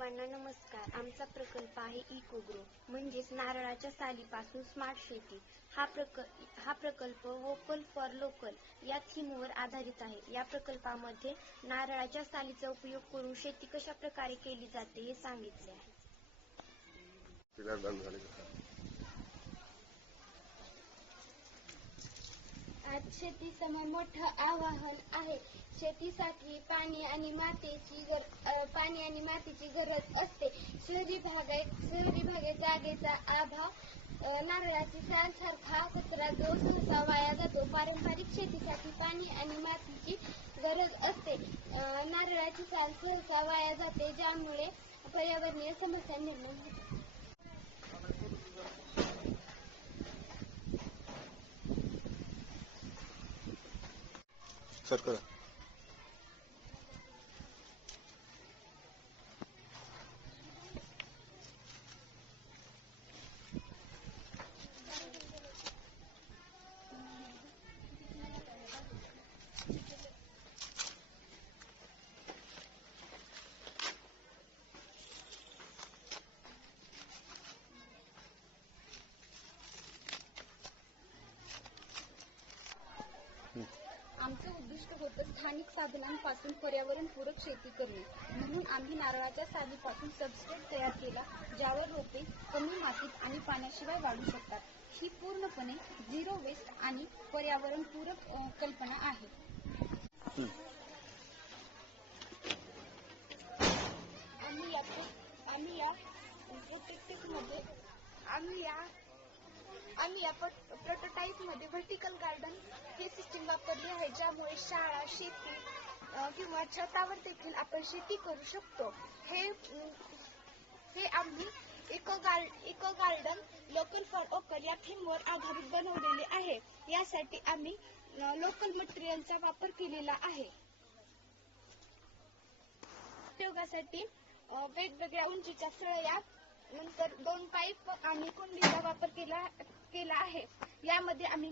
सर्वांना नमस्कार. आमचा प्रकल्प आहे इकोग्रो म्हणजेच नारळाच्या सालीपासून स्मार्ट शेती. हा प्रकल्प व्होकल फॉर लोकल या थीमवर आधारित आहे. या प्रकल्पामध्ये नारळाच्या सालीचा उपयोग करून शेती कशा प्रकारे केली जाते हे सांगितले आहे. आज शेतीसमोर मोठं आव्हान आहे. शेतीसाठी पाणी आणि मातीची गरज असते. शहरी भागात जागेचा अभाव, नारळाची साल सारखा कचरा जो सहसा वाया जातो. पारंपरिक शेतीसाठी पाणी आणि मातीची गरज असते. नारळाची साल सहसा वाया जाते, ज्यामुळे पर्यावरणीय समस्या निर्माण होतात. आमचं उद्दिष्ट होतं स्थानिक साधनांपासून पर्यावरणपूरक शेती करणे. म्हणून आम्ही नारळाच्या सालीपासून सबस्ट्रेट तयार केला, ज्यावर रोपे कमी मातीत आणि पाण्याशिवाय वाढू शकतात. ही पूर्णपणे झिरो वेस्ट आणि पर्यावरणपूरक कल्पना आहे. आम्ही या प्रोटोटाइपमध्ये व्हर्टिकल गार्डन हे सिस्टीम वापरली आहे, ज्यामुळे शाळा, शेती किंवा छतावर देखील आपण शेती करू शकतो. हे आम्ही eco garden local for vocal या थीमवर आधारित बनवलेले आहे. यासाठी आम्ही लोकल मटेरियलचा वापर केलेला आहे. उपयोगासाठी वेगवेगळ्या उंचीच्या सळया, नंतर 2 पाईप आणि कुंडीचा वापर केला आहे. यामध्ये आम्ही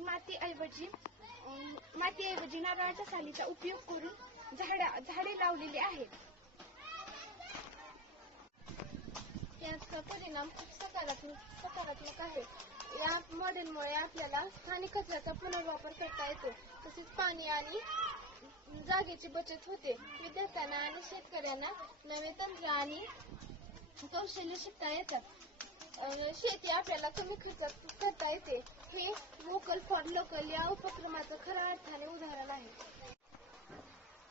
मातीऐवजी नारळाच्या सालीचा उपयोग करून झाडे लावलेली आहेत. याचा परिणाम खूप सकारात्मक आहे. या मॉडेलमुळे आपल्याला स्थानिक कचऱ्याचा पुनर्वापर करता येतो. तसेच पाणी आणि जागेची बचत होते. विद्यार्थ्यांना आणि शेतकऱ्यांना नवे तंत्र आणि कौशल्य शिकता येतात. शेती आपल्याला कमी खर्चात करता येते. हे व्होकल फॉर लोकल या उपक्रमाचं खऱ्या अर्थाने उदाहरण आहे.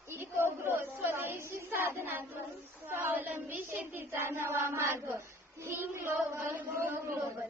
इकोग्रो स्वदेशी साधनातून स्वावलंबी शेतीचा नवा मार्ग. Think global, grow global.